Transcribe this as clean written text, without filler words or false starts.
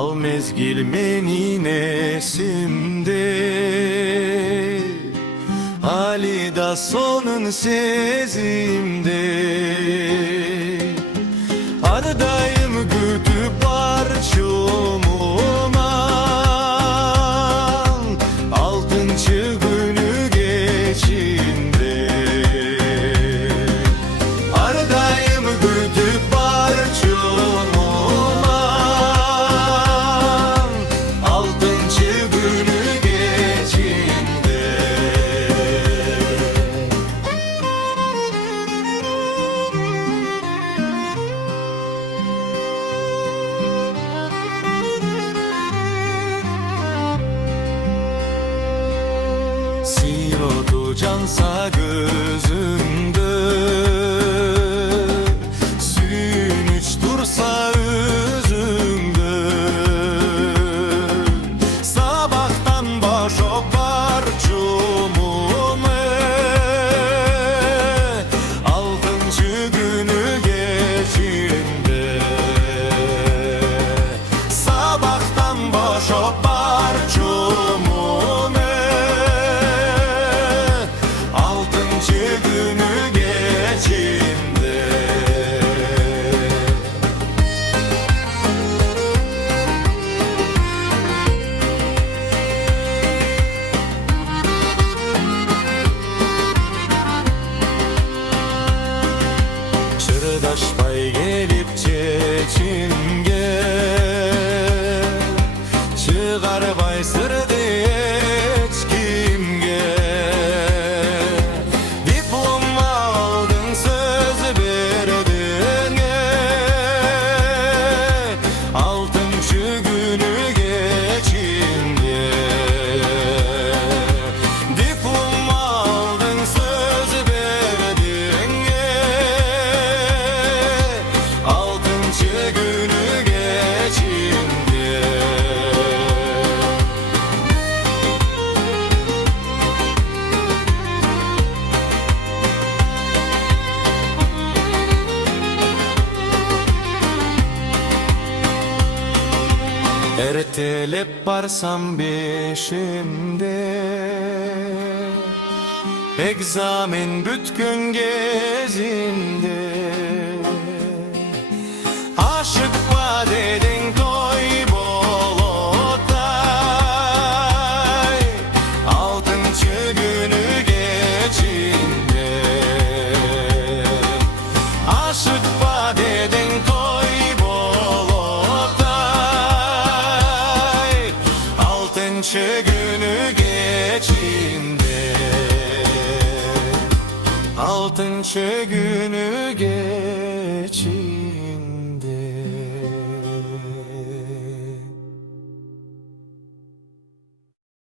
Al mezgil meninesimde, hali da sonun sezimde. Ardayım güdü parçumuman, altıncı günü geçinde. Ardayım güdü parçumuman, altıncı günü geçinde. Siyodu cansa gözümde, sünüç dursa üzümde. Sabahtan baş o parçumumu, altıncı günü geçinde. Sabahtan baş o parçumumu, günü geçinde. Çırdaş pay gelip çeçimge, çıgar bay sırdı eçkimge. Altıncı günü geçinde. Diplom aldın, söz verdin ya. Altıncı günü geçinde. Ertelep varsam beşimde, egzamin bütkün gezinde. Aşık vadedin koy bolotay, altıncı günü geçinde. Aşık vadedin koy bolotay, altıncı günü geçinde. Altıncı günü geçinde.